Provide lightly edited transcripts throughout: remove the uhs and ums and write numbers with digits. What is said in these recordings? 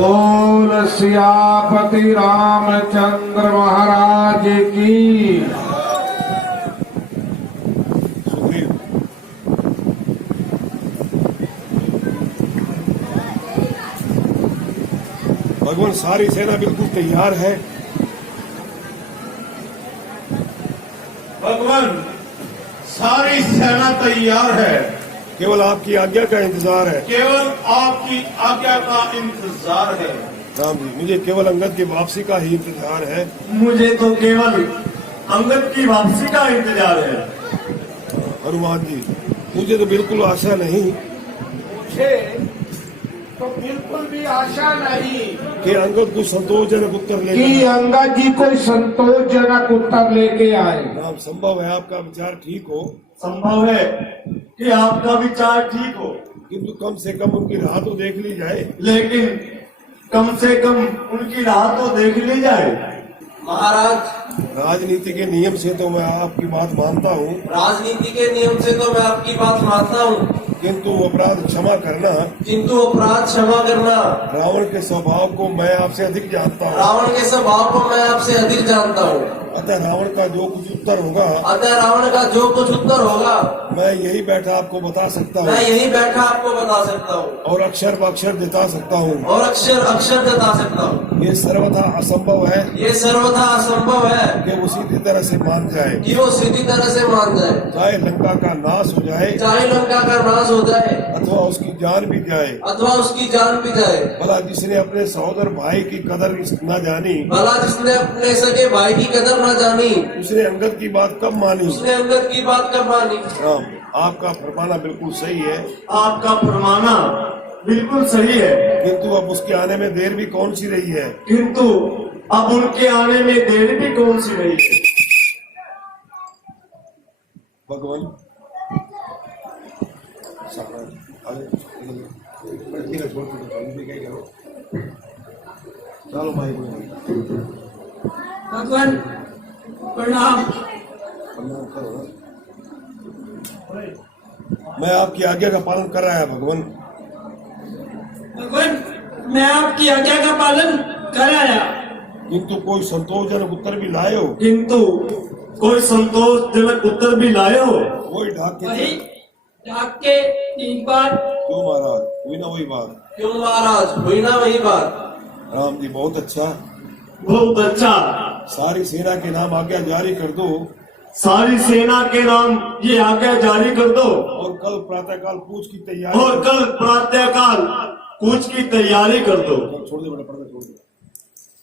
बोल सियापति रामचंद्र महाराज की। भगवान, सारी सेना बिल्कुल तैयार है। भगवान, सारी सेना तैयार है। केवल आपकी आज्ञा का इंतजार है। केवल आपकी आज्ञा का इंतजार है। राम जी, मुझे केवल अंगद की वापसी का ही इंतजार है। मुझे तो केवल अंगद की वापसी का इंतजार है। हनुमान जी, मुझे तो बिल्कुल आशा नहीं। मुझे तो बिल्कुल भी आशा नहीं कि अंगद को संतोषजनक उत्तर ले कि अंगद जी कोई संतोषजनक उत्तर लेके आए। राम, संभव है आपका विचार ठीक हो, संभव है कि आपका विचार ठीक हो, किंतु कम से कम उनकी राह तो देख ली जाए। लेकिन कम से कम उनकी राह तो देख ली जाए। महाराज, राजनीति के नियम से तो मैं आपकी बात मानता हूँ, राजनीति के नियम से तो मैं आपकी बात मानता हूँ, किंतु अपराध क्षमा करना, किंतु अपराध क्षमा करना, रावण के स्वभाव को मैं आपसे अधिक जानता हूँ। रावण के स्वभाव को मैं आपसे अधिक जानता हूँ। अतः रावण का जो कुछ उत्तर होगा, अतः रावण का जो कुछ उत्तर होगा, मैं यही बैठा आपको बता सकता मैं हूँ यही बैठा आपको बता सकता हूँ और अक्षर ब अक्षर बता सकता हूँ। और अक्षर अक्षर बता सकता हूँ। ये सर्वथा असंभव है ये सर्वथा असंभव है कि वो सीधी तरह से मान जाए, कि वो सीधी तरह से मान जाए, चाहे लंका का नाश हो जाए चाहे लंका का नाश हो जाए अथवा उसकी जान भी जाए। अथवा उसकी जान भी जाए। भला जिसने अपने सहोदर भाई की कदर न जानी, भला जिसने अपने सगे भाई की कदर न जानी, उसने अंगद की बात कब मानी। उसने अंगद की बात कब मानी। राम, आपका फरमाना बिल्कुल सही है, आपका फरमाना बिल्कुल सही है, किंतु अब उसके आने में देर भी कौन सी रही है। किंतु अब उनके आने में देर भी कौन सी रही है। भगवान, चलो भाई, भगवान प्रणाम। मैं आपकी आज्ञा का पालन कर रहा है भगवान। भगवान, मैं आपकी आज्ञा का पालन कर आया, किंतु कोई संतोषजनक उत्तर भी लाए हो। किंतु कोई संतोषजनक उत्तर भी लाए हो। वही ढाक के वही डाक के 3 बार। क्यों महाराज, हुई ना वही बात। क्यों महाराज, हुई ना वही बात। राम जी, बहुत अच्छा, बहुत अच्छा। सारी सेना के नाम आज्ञा जारी कर दो सारी सेना के नाम ये आज्ञा जारी कर दो और कल प्रातःकाल कूच की तैयारी। और कल प्रातःकाल कूच की तैयारी कर दो। छोड़ दे बेटा, पर्दा छोड़ दे,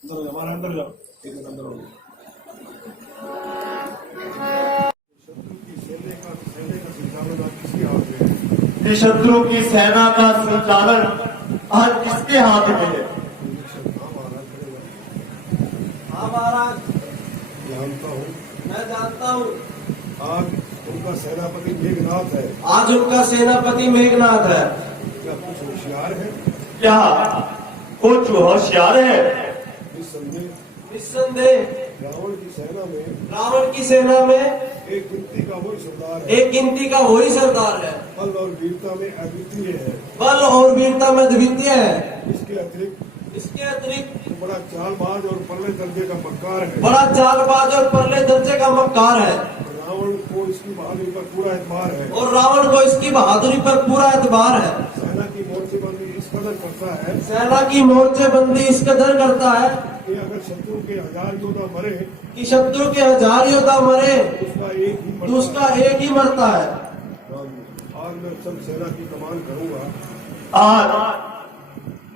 अंदर हो जाओ, हमारे अंदर जाओ, एक मिनट अंदर हो जाओ। शत्रु की सेना का संचालन आज किसके हाथ में है। हाँ महाराज, जानता हूँ, मैं जानता हूँ। आज उनका सेनापति मेघनाथ है। आज उनका सेनापति मेघनाथ है। क्या कुछ होशियार है। क्या कुछ होशियार है। निस्संदेह रावण की सेना में रावण की सेना में एक गिनती का वही सरदार है। एक गिनती का वही सरदार है। बल और वीरता में अद्वितीय है। बल और वीरता में द्वितीय है। इसके अतिरिक्त तो बड़ा चालबाज और परले दर्जे का मक्कार है। बड़ा चालबाज और परले दर्जे का मक्कार है। रावण को इसकी बहादुरी पर पूरा एतबार है। और रावण को इसकी बहादुरी पर पूरा एतबार है। सेना की मोर्चेबंदी इस कदर करता है, सेना की मोर्चेबंदी इस कदर करता है कि अगर शत्रु के 1000 योद्धा मरे कि शत्रु के 1000 योद्धा मरे तो तो उसका एक ही मरता है। आज मैं सब सेना की कमान करूंगा। आज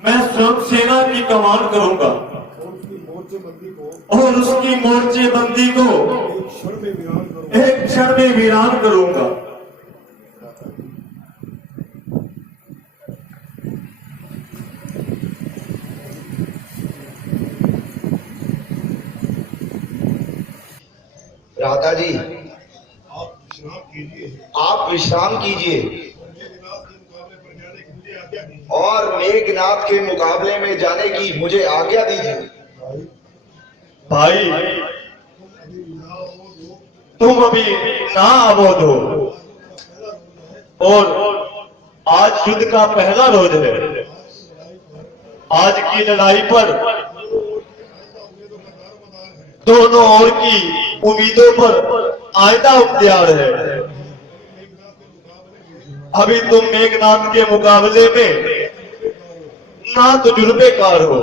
मैं स्वयं सेना की कमान करूंगा और उसकी मोर्चेबंदी को और उसकी मोर्चेबंदी को एक क्षण में वीरान करूंगा। एक क्षण में वीरान करूंगा। राधा जी, आप विश्राम कीजिए। आप विश्राम कीजिए मेघनाथ के मुकाबले पर जाने की मुझे आज्ञा दीजिए। और मेघनाथ के मुकाबले में जाने की मुझे आज्ञा दीजिए। भाई, तुम अभी ना आबोद हो और आज युद्ध का पहला रोज है। आज की लड़ाई पर दोनों ओर की उम्मीदों पर आयदा उख्तियार है। अभी तुम मेघनाथ के मुकाबले में ना तजुर्बेकार हो।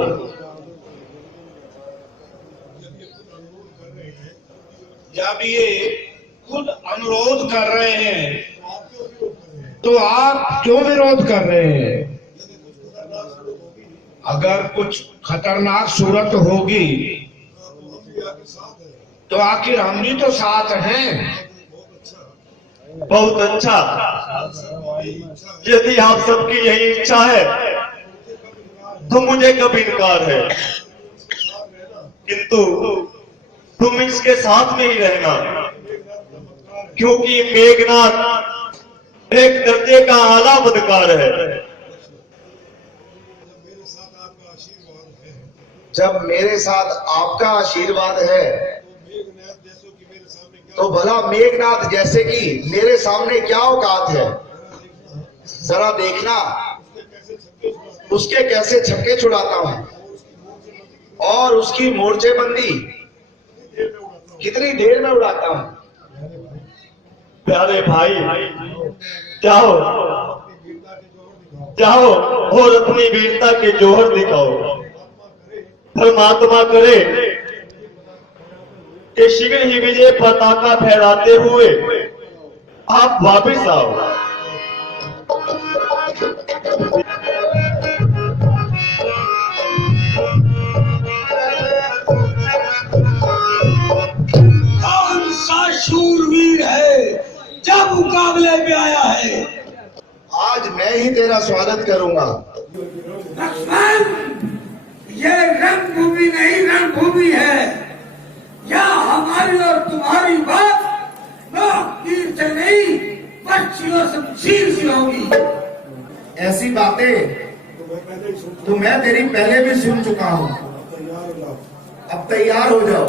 जब ये खुद अनुरोध कर रहे हैं तो आप क्यों विरोध कर रहे हैं? अगर कुछ खतरनाक सूरत होगी तो आखिर हम भी तो साथ हैं। बहुत अच्छा, यदि आप सबकी यही इच्छा है तो मुझे कब इनकार है, किंतु तुम इसके साथ में ही रहना, क्योंकि मेघनाथ एक दर्जे का आला बदकार है। जब मेरे साथ आपका आशीर्वाद है तो भला मेघनाथ जैसे कि मेरे सामने क्या औकात है। जरा देखना उसके कैसे छक्के छुड़ाता हूं और उसकी मोर्चेबंदी कितनी देर में उड़ाता हूं। प्यारे भाई, जाओ जाओ और अपनी वीरता के जोहर दिखाओ। परमात्मा करे कि शीघ्र ही विजय पताका फहराते हुए आप वापिस आओ। कौन सा शूरवीर है जो मुकाबले में आया है? आज मैं ही तेरा स्वागत करूंगा। लक्ष्मण, ये रणभूमि नहीं रणभूमि है। यहाँ हमारी और तुम्हारी बात ना तीर से नहीं पर्ची और शमशीर से होगी। ऐसी बातें तो मैं तेरी पहले भी सुन चुका हूं। अब तैयार हो जाओ।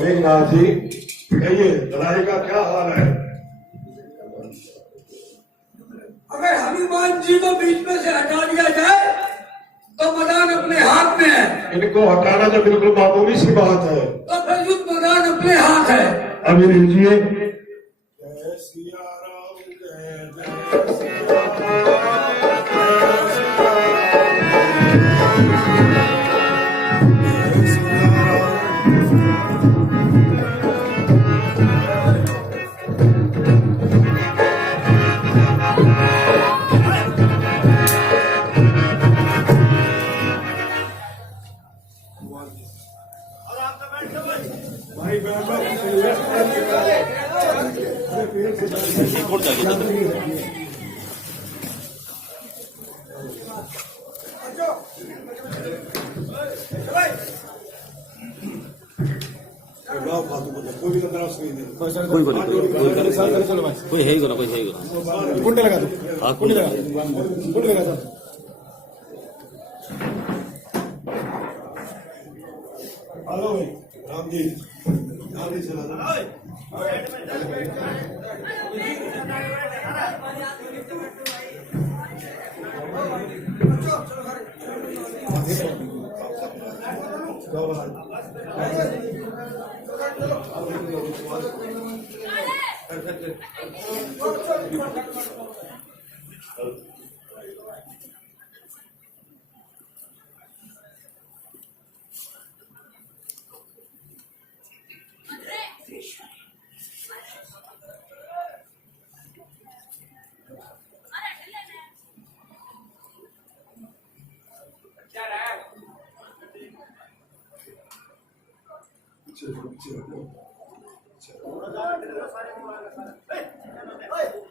मेघनाथ जी, कहिए लड़ाई का क्या हाल है? अगर हनुमान जी को बीच में से हटा दिया जाए तो मैदान अपने हाथ में है। इनको हटाना तो बिल्कुल मामूली सी बात है। तो फिर युद्ध मैदान अपने हाथ है। अभी लीजिए। कोई है ही कोई है ही कुंडे लगा दो। हाँ कुंडे लगा कुंडे लगा दो। हेलो भाई राम जी, राम जी चला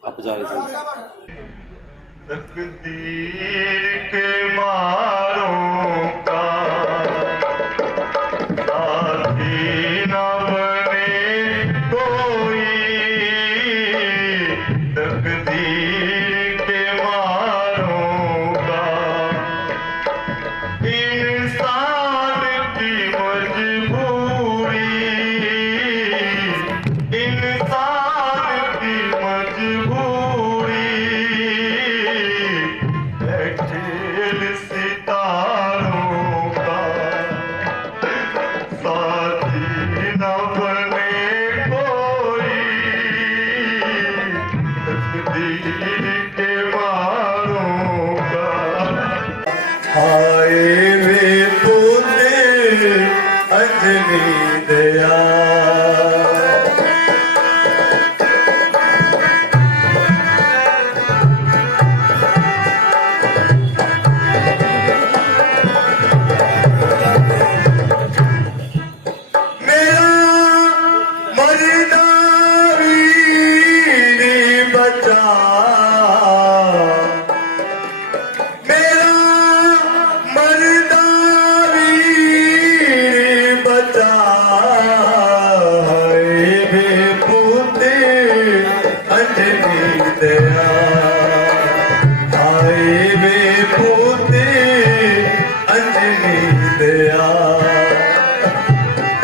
आप जा रहे थे तकदीर के मारों का साथी न बने कोई, तकदीर के मारों का इंसान की मजबूरी, इंसान की मजबूरी खेल सितारों का साथी न बने कोई, तकदीर के मारों का। हाय वे पोते अंजनी दया,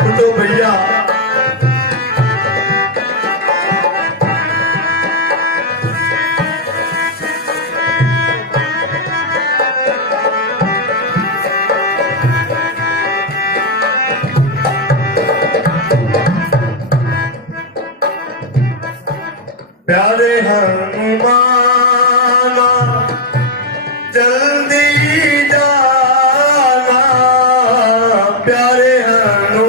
उठो भैया। प्यारे हनुमाना जल्दी जाना, प्यारे हनु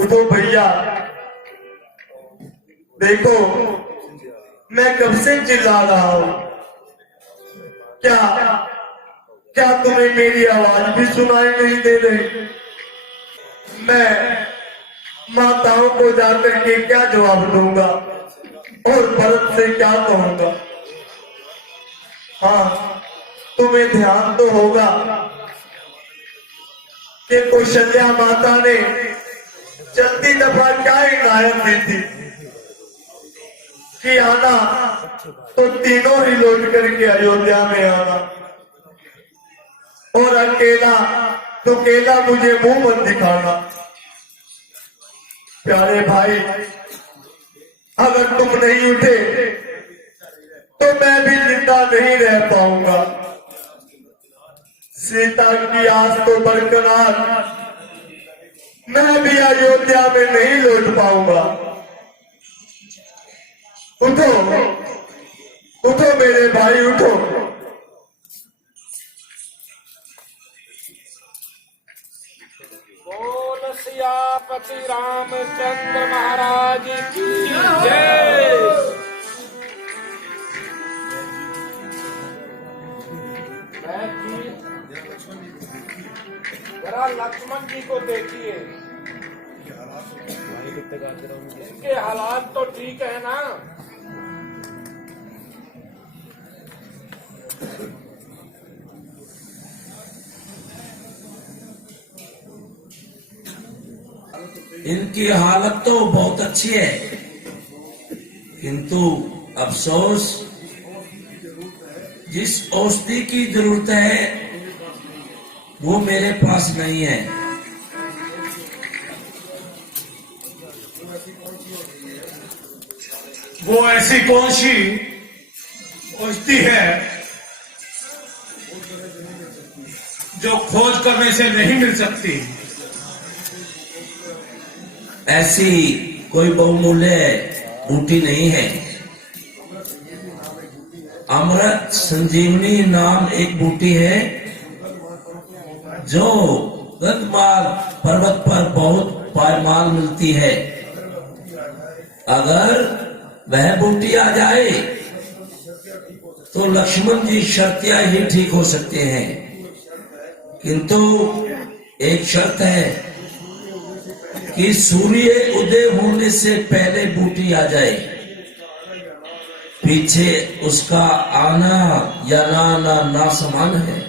उठो भैया। देखो मैं कब से चिल्ला रहा हूं, क्या क्या तुम्हें मेरी आवाज भी सुनाई नहीं दे रही? मैं माताओं को जाकर के क्या जवाब दूंगा और भरत से क्या कहूंगा? हाँ, तुम्हें ध्यान तो होगा कि कौशल्या माता ने चलती दफा क्या इनायत दी थी कि आना तो तीनों ही लौट करके अयोध्या में आना, और अकेला तो अकेला मुझे मुंह मत दिखाना। प्यारे भाई, अगर तुम नहीं उठे तो मैं भी जिंदा नहीं रह पाऊंगा। सीता की आस तो बरकरार, मैं भी अयोध्या में नहीं लौट पाऊंगा। उठो उठो मेरे भाई, उठो। बोल सियापति रामचंद्र महाराज की जय। जरा लक्ष्मण जी को देखिए, इनके हालात तो ठीक है ना? इनकी हालत तो बहुत अच्छी है, किंतु अफसोस जिस औषधि की जरूरत है वो मेरे पास नहीं है। वो ऐसी कौन सी औषधि है जो खोज करने से नहीं मिल सकती? ऐसी कोई बहुमूल्य बूटी नहीं है। अमृत संजीवनी नाम एक बूटी है जो गंधमाल पर्वत पर बहुत पायमाल मिलती है। अगर वह बूटी आ जाए तो लक्ष्मण जी शर्तिया ही ठीक हो सकते हैं, किंतु एक शर्त है कि सूर्य उदय होने से पहले बूटी आ जाए। पीछे उसका आना या ना आना ना समान है,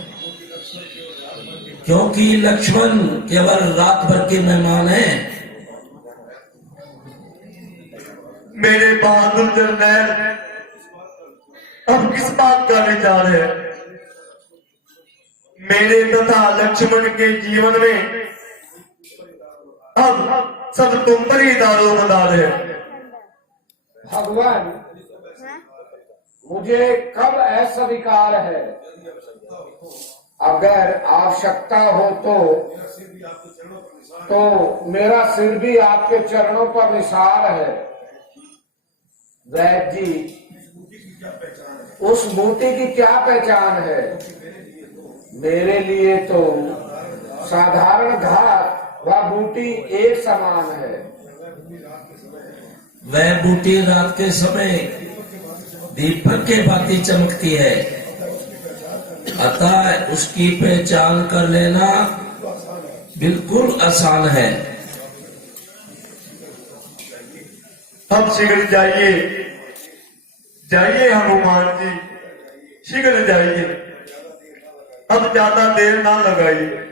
क्योंकि लक्ष्मण केवल रात भर के मेहमान हैं। मेरे बहादुर जरनैल, अब किस बात का विचार है? मेरे तथा लक्ष्मण के जीवन में अब सब तुम पर ही दारोमदार है। भगवान, मुझे कब ऐसा विकार है? अगर आवश्यकता हो तो मेरा सिर भी आपके चरणों पर निसार है। वैद्य जी, उस बूटी की क्या पहचान है? मेरे लिए तो साधारण घास वह बूटी एक समान है। वह बूटी रात के समय दीपक के भांति चमकती है, अतः उसकी पहचान कर लेना बिल्कुल आसान है। अब शीघ्र जाइए, जाइए हनुमान जी, शीघ्र जाइए, अब ज्यादा देर ना लगाइए।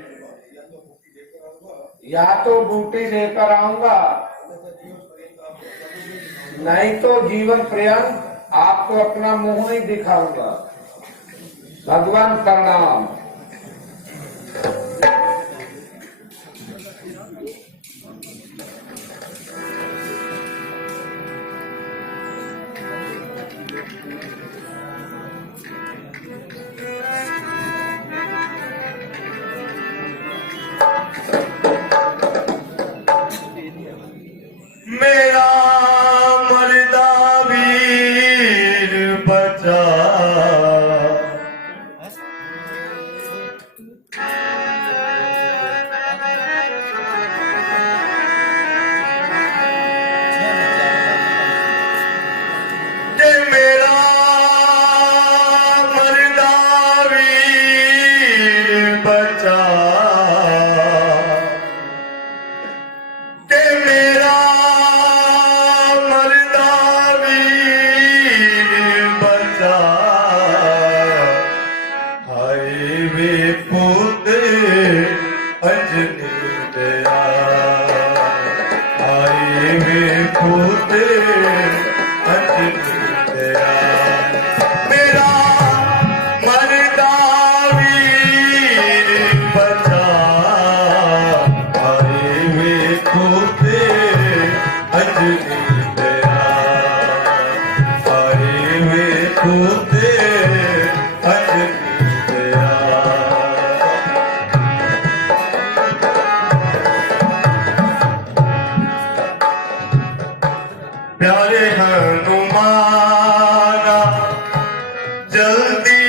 या तो बूटी लेकर आऊंगा, नहीं तो जीवन पर्यंत आपको अपना मुंह नहीं दिखाऊंगा। भगवान प्रणाम। मेरा मर्दा वीर बचा, के मेरा मर्दा वीर बचा, के मेरा मर्दा वीर बचा। हाय वे पुत अंजनी दया, हाय वे पुत अंजनी दया। मेरा मर्दा वीर बचा, हाय वे पुत अंजनी दया, हाय वे पुत अंजनी दया। प्यारे हनुमाना जल्दी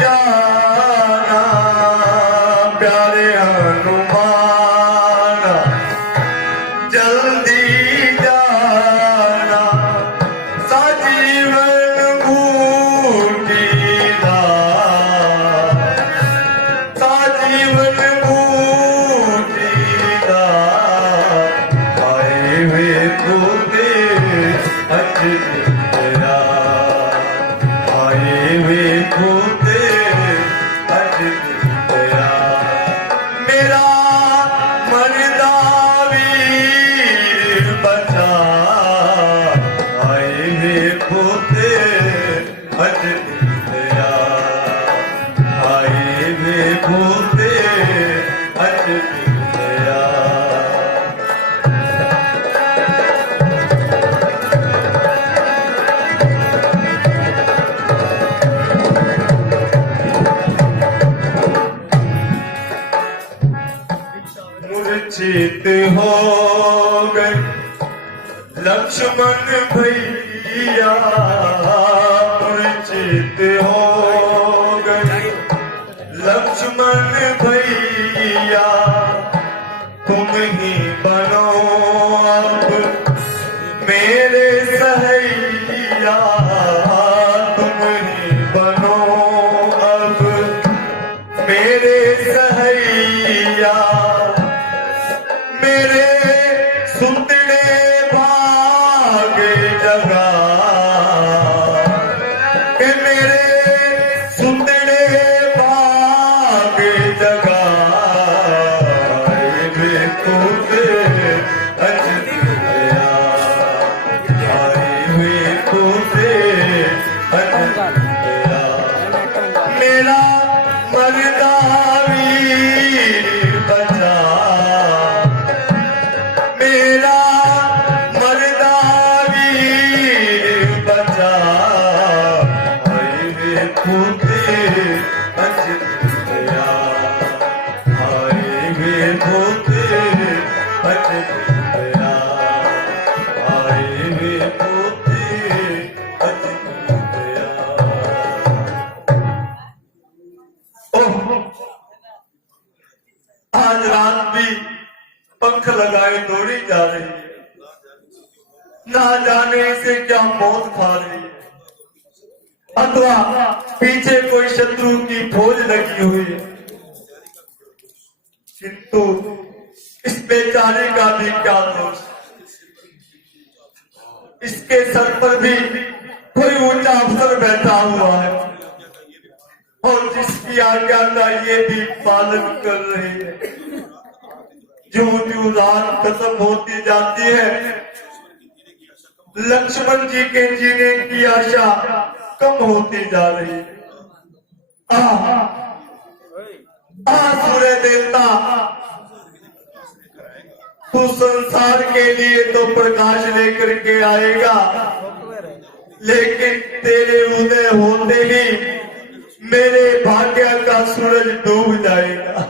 जाना, प्यारे हनुमाना जल्दी जाना। साजीवन बूटीदार, साजीवन बूटीदार। आए वे बूटे अंजनी दया, आए वे बूटे अंजनी दया। मेरा मर्दा वीर बचा, आए वे बूटे अंजनी दया, आए वे बूटे अंजनी दया। मूर्छित हो गए लक्ष्मण भैया, मूर्छित हो गए लक्ष्मण भैया। तुम ही बनो अब मेरे सहैया, लिया मेरे सुतने भागे जगा के मेरे सुतने भागे जगा वे तोते अजया वे तोते अजया मेरा मरदा वीर बचा मेरा मरदा वीर बचा वे तोते अजया वे तोते अजया वे तोते अजया आज रात भी पंख लगाए दौड़ी जा रही है, ना जाने से क्या मौत खा रही है, अथवा पीछे कोई शत्रु की फौज लगी हुई है। किंतु इस बेचारे का भी क्या दोष, इसके सर पर भी कोई ऊंचा अफसर बैठा हुआ है और जिसकी आज्ञा का ये भी पालन कर रही है। ज्यों ज्यों रात खत्म होती जाती है, लक्ष्मण जी के जीने की आशा कम होती जा रही है। सूर्य देवता, तू संसार के लिए तो प्रकाश लेकर के आएगा, लेकिन तेरे उदय होते ही मेरे भाग्य का सूरज डूब जाएगा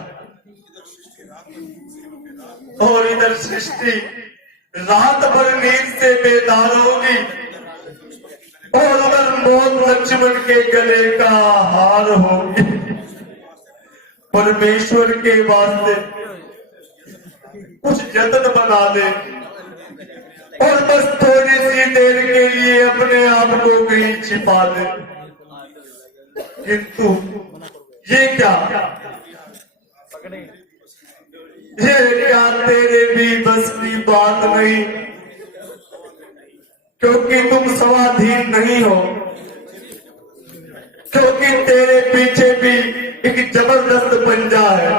और इधर सृष्टि रात भर नींद से बेदार होगी और उधर मौत लक्ष्मण के गले का हार होगी। परमेश्वर के वास्ते कुछ जतन बना ले और बस थोड़ी सी देर के लिए अपने आप को कहीं छिपा ले। किंतु ये क्या तेरे भी बस की बात नहीं, क्योंकि तुम स्वाधीन नहीं हो, क्योंकि तेरे पीछे भी एक जबरदस्त पंजा है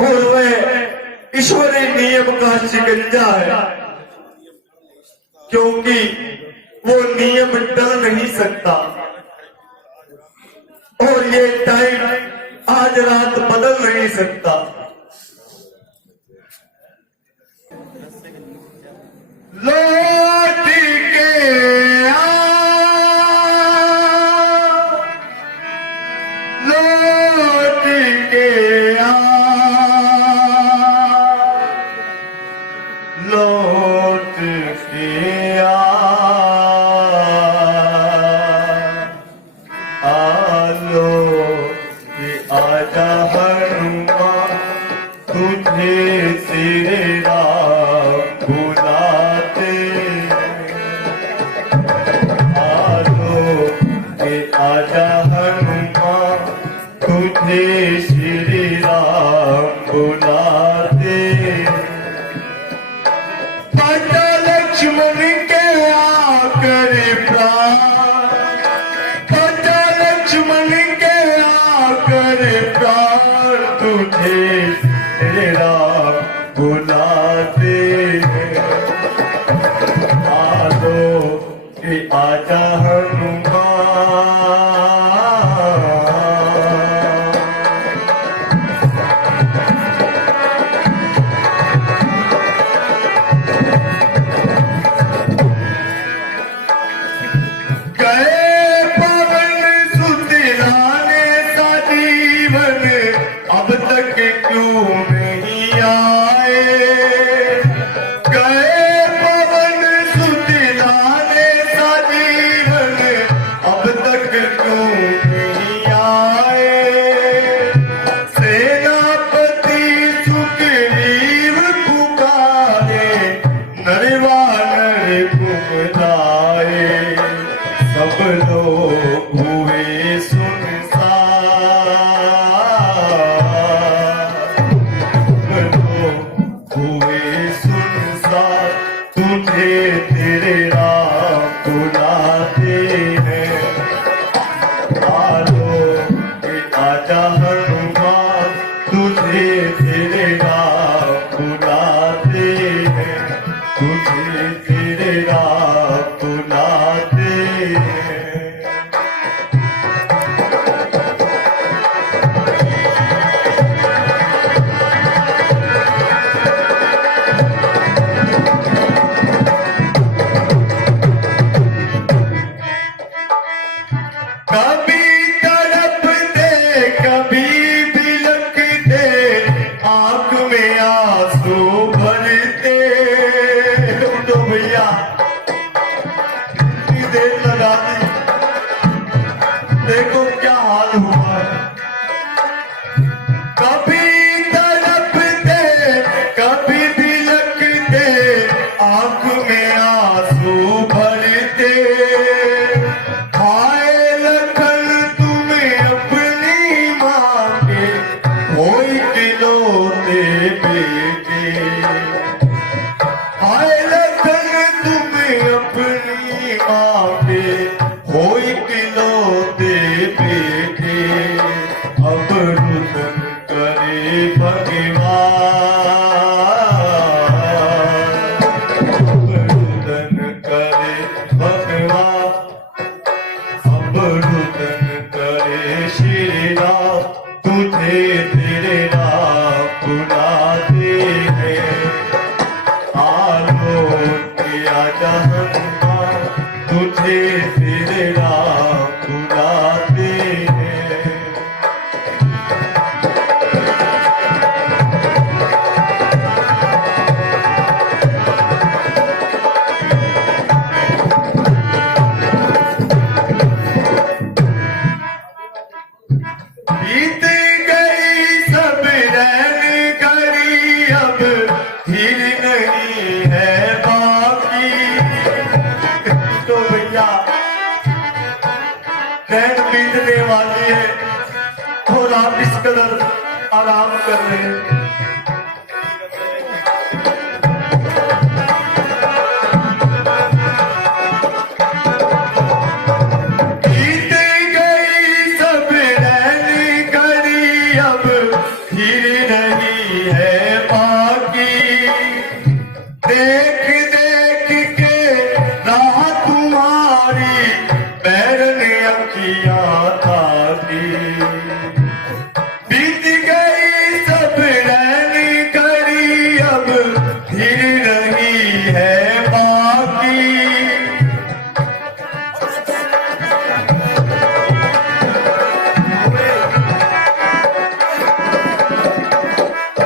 और वह ईश्वरीय नियम का शिकंजा है, क्योंकि वो नियम टल नहीं सकता और ये टाइम आज रात बदल नहीं सकता। लौट के आ, लौट के आ, लौट के आलो कि आजा हनुमान तुझे श्री राम बुलाते आलो कि आजा हनुमान तुझे श्री राम बुलाते माता लक्ष्मण के आकर प्राण माता लक्ष्मण के आकर प्राण तुझे तेरा बुलाते आलो कि आजा हनुमान अब तक क्यों नहीं आए, गए पवन सुत लाने सा जीवन तेरे नाम बुलाते हैं। आलो किया जहन्मा तुझे तेरे नाम बुलाते हैं। बीत गई सब रैन करी अब फिर नहीं है बाकी। तो भैया रैन बीतने वाली है और आप इस कदर आराम कर रहे हैं। बीत गई सब रैन करी अब फिर नहीं है बाकी। देख देख के राह तुम्हारी बैरन अखियां ताकी। बीत गई सब रैन करी अब फिर नहीं है बाकी।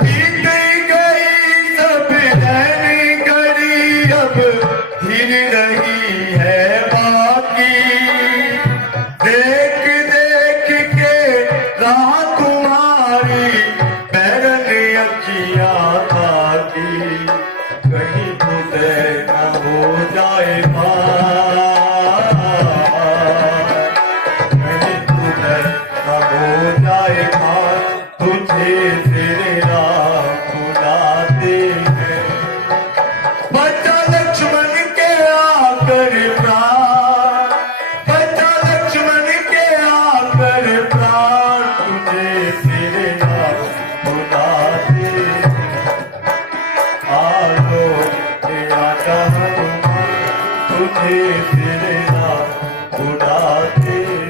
बीत गई सब रैन करी अब फिर नहीं है बाकी। देख देख के राह तुम्हारी बैरन अखियां ताकी। कहीं उदय न हो जाए पार, कहीं उदय न हो जाए पार तुझे तेरे नाम बुलाते हैं। बचा लक्ष्मण के आकर प्राण, बचा लक्ष्मण के आकर प्राण तुझे तेरे नाम बुलाते हैं। आलो तेरा हनुमान तुझे तेरे नाम बुलाते हैं।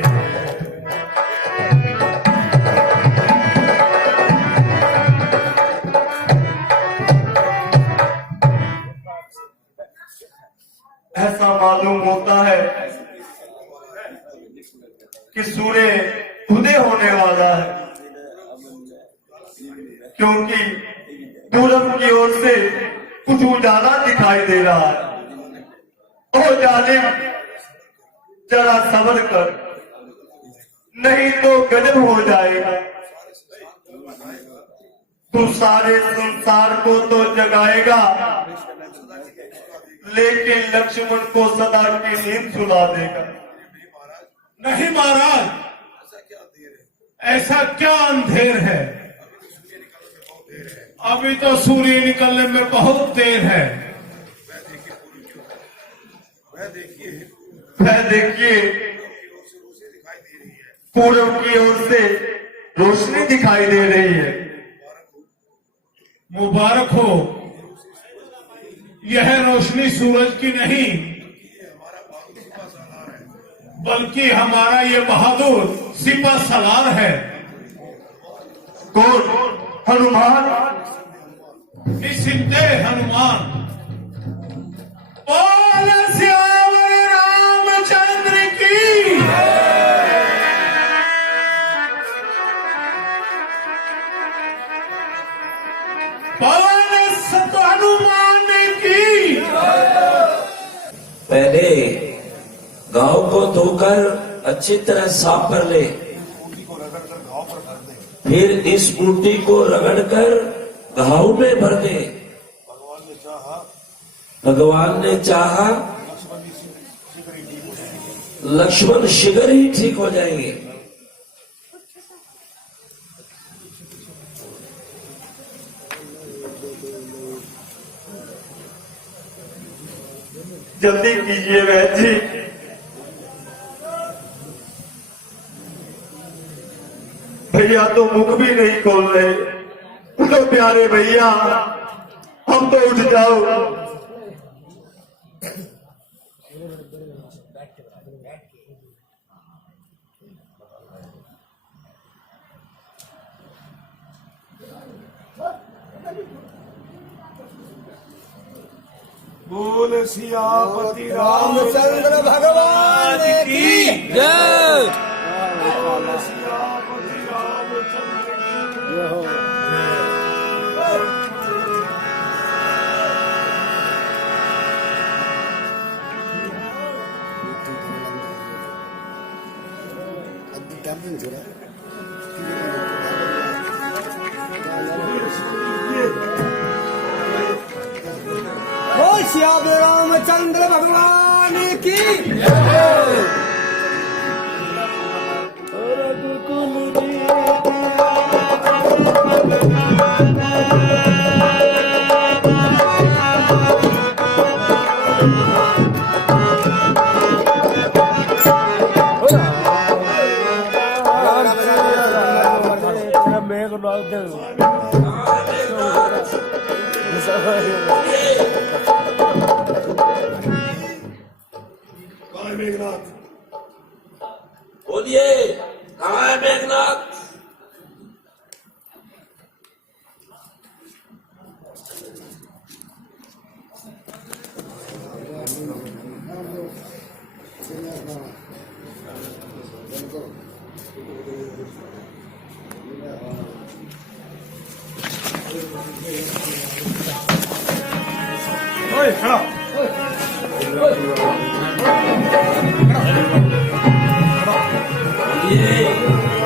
ऐसा मालूम होता है कि सूर्य उदय होने वाला है, क्योंकि पूरब की ओर से कुछ उजाला दिखाई दे रहा है। ओ जालिम जरा सब्र कर, नहीं तो गजब हो जाएगा। तू सारे संसार को तो जगाएगा, लेकिन लक्ष्मण को सदा की नींद सुला देगा। नहीं महाराज, ऐसा क्या अंधेर है? अभी तो सूर्य निकलने में बहुत देर है। वह देखिए पूरब की ओर से रोशनी दिखाई दे रही है। मुबारक हो, यह रोशनी सूरज की नहीं बल्कि हमारा ये बहादुर सिपह सलार है। कौन? हनुमान? निश्चिंते हनुमान। बोल सियावर रामचंद्र की। पवन सत हनुमान की। पहले गांव को धोकर अच्छी तरह साफ कर ले, फिर इस बूटी को रगड़कर घाव में भर दे। भगवान ने चाहा लक्ष्मण शीघ्र ही ठीक हो जाएंगे। जल्दी कीजिए बहन जी। भैया तो मुख भी नहीं खोल रहे। उठो प्यारे भैया, हम तो उठ जाओ। बोल सियापति रामचंद्र भगवान की जय। सियापति रामचंद्र बोल श्याम रामचंद्र भगवान की बोलिए कहाँ है मेघनाथ?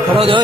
खड़ा हो जाओ।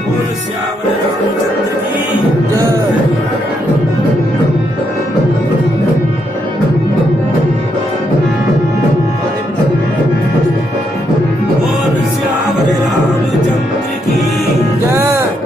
बोल श्याम रामचंद्र की जय। बोल श्याम रामचंद्र की जय।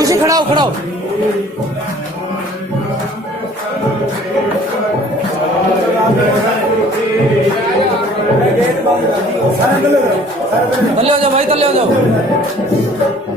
उसे खड़ा हो, खड़ा हो। तले हो जाओ भाई, तले हो जाओ।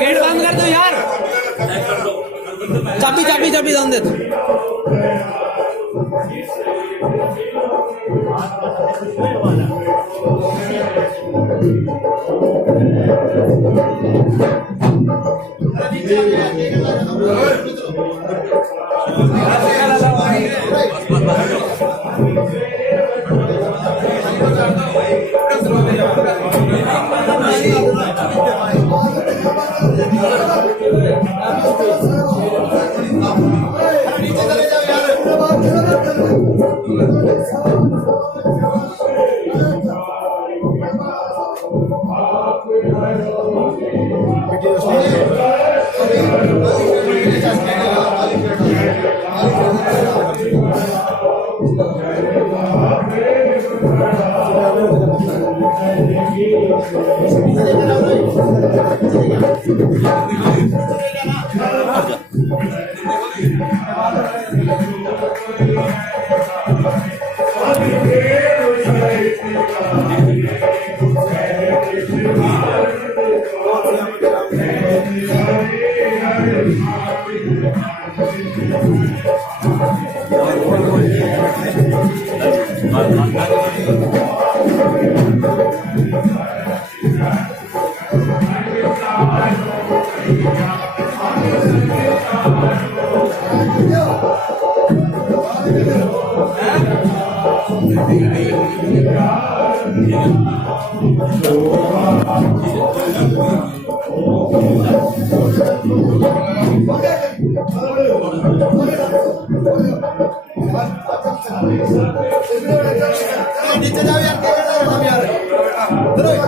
गेट बंद कर दो यार। चाबी चाबी चाबी जान दे तू।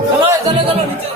चलो चलो चलो नीचे।